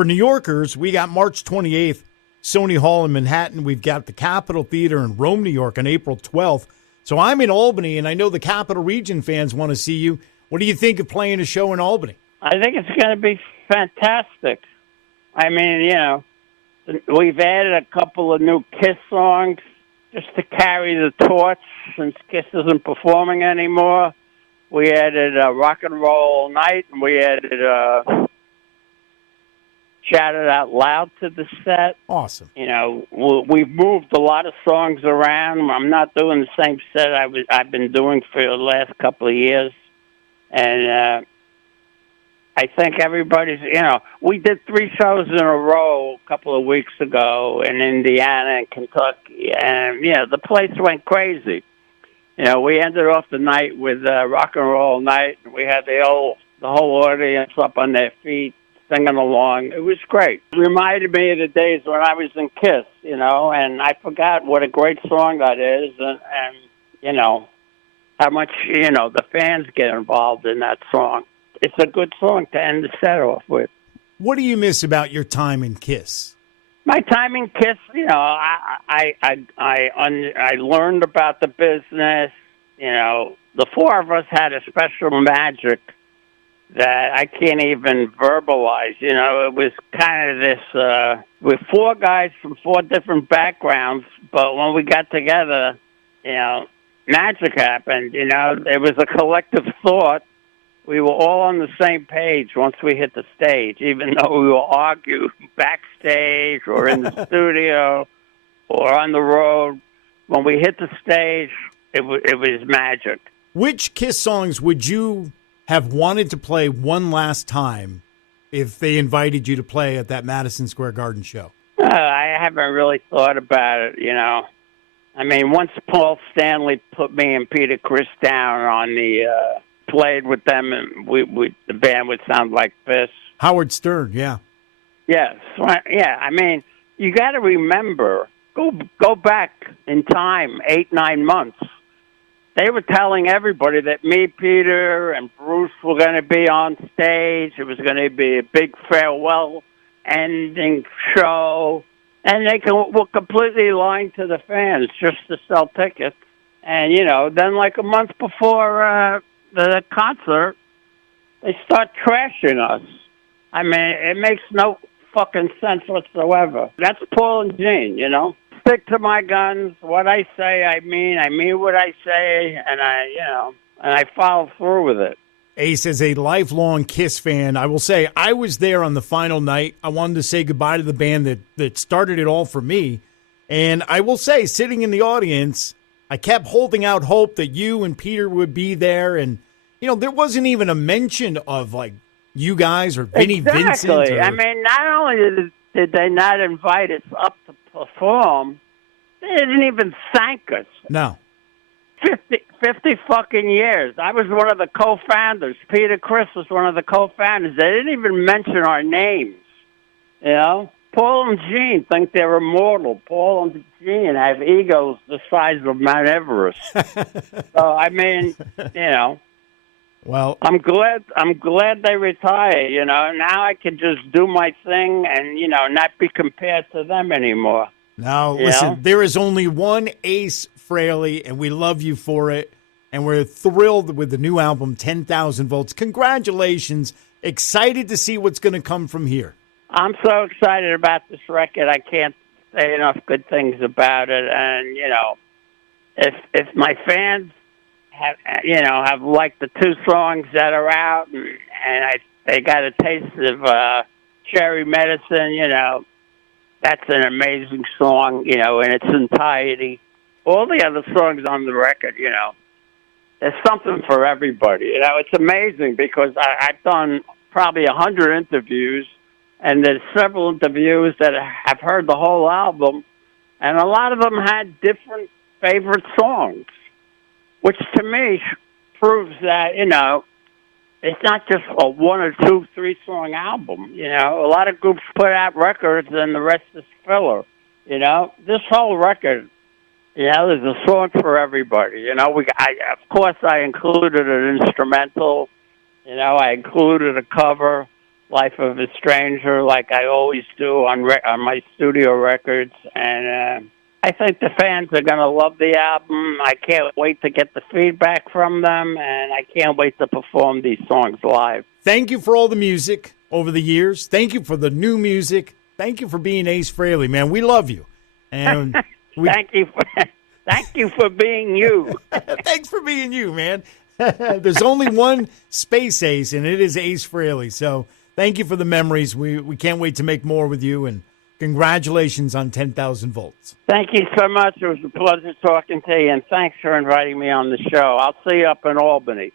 for New Yorkers, we got March 28th, Sony Hall in Manhattan. We've got the Capitol Theater in Rome, New York on April 12th. So I'm in Albany, and I know the Capital Region fans want to see you. What do you think of playing a show in Albany? I think it's going to be fantastic. I mean, we've added a couple of new Kiss songs just to carry the torch since Kiss isn't performing anymore. We added Rock and Roll All Night, and we added Shout It Out Loud to the set. Awesome. We've moved a lot of songs around. I'm not doing the same set I've been doing for the last couple of years. And I think everybody's, we did 3 shows in a row a couple of weeks ago in Indiana and Kentucky. And, the place went crazy. We ended off the night with Rock and Roll All Night. We had the whole audience up on their feet, singing along. It was great. It reminded me of the days when I was in Kiss, and I forgot what a great song that is, and how much, the fans get involved in that song. It's a good song to end the set off with. What do you miss about your time in Kiss? My time in Kiss, I learned about the business. The 4 of us had a special magic that I can't even verbalize. It was kind of this, with 4 guys from 4 different backgrounds, but when we got together, magic happened. It was a collective thought. We were all on the same page once we hit the stage, even though we will argue backstage or in the studio or on the road. When we hit the stage, it was magic. Which Kiss songs would you have wanted to play one last time if they invited you to play at that Madison Square Garden show? I haven't really thought about it, I mean, once Paul Stanley put me and Peter Criss down on the... played with them, and the band would sound like this. Howard Stern, yeah. Yes, yeah. I mean, you got to remember, go back in time 8-9 months. They were telling everybody that me, Peter, and Bruce were going to be on stage. It was going to be a big farewell ending show, and they were completely lying to the fans just to sell tickets. And then like a month before the concert, they start trashing us. I mean, it makes no fucking sense whatsoever. That's Paul and Gene, Stick to my guns. What I say, I mean what I say, and I follow through with it. Ace, as a lifelong Kiss fan, I will say I was there on the final night. I wanted to say goodbye to the band that started it all for me. And I will say, sitting in the audience, I kept holding out hope that you and Peter would be there. And, there wasn't even a mention of, like, you guys or Vinnie Vincent. Exactly. I mean, not only did they not invite us up to perform, they didn't even thank us. No. 50 fucking years. I was one of the co-founders. Peter Criss was one of the co-founders. They didn't even mention our names, Paul and Gene think they're immortal. Paul and Gene have egos the size of Mount Everest. So I mean, well, I'm glad they retired. Now I can just do my thing and not be compared to them anymore. Now listen, there is only one Ace Frehley, and we love you for it. And we're thrilled with the new album, 10,000 Volts. Congratulations! Excited to see what's going to come from here. I'm so excited about this record. I can't say enough good things about it. And, if my fans have liked the 2 songs that are out and they got a taste of Cherry Medicine, that's an amazing song, in its entirety. All the other songs on the record, there's something for everybody. It's amazing because I've done probably 100 interviews, and there's several interviews that have heard the whole album, and a lot of them had different favorite songs, which to me proves that, it's not just a 1 or 2, 3 song album. A lot of groups put out records and the rest is filler. This whole record, there's a song for everybody. Of course I included an instrumental. I included a cover. Life of a Stranger, like I always do on my studio records, and I think the fans are going to love the album. I can't wait to get the feedback from them, and I can't wait to perform these songs live. Thank you for all the music over the years. Thank you for the new music. Thank you for being Ace Frehley, man. We love you. And thank you for being you. Thanks for being you, man. There's only one Space Ace, and it is Ace Frehley. So thank you for the memories. We can't wait to make more with you, and congratulations on 10,000 volts. Thank you so much. It was a pleasure talking to you, and thanks for inviting me on the show. I'll see you up in Albany.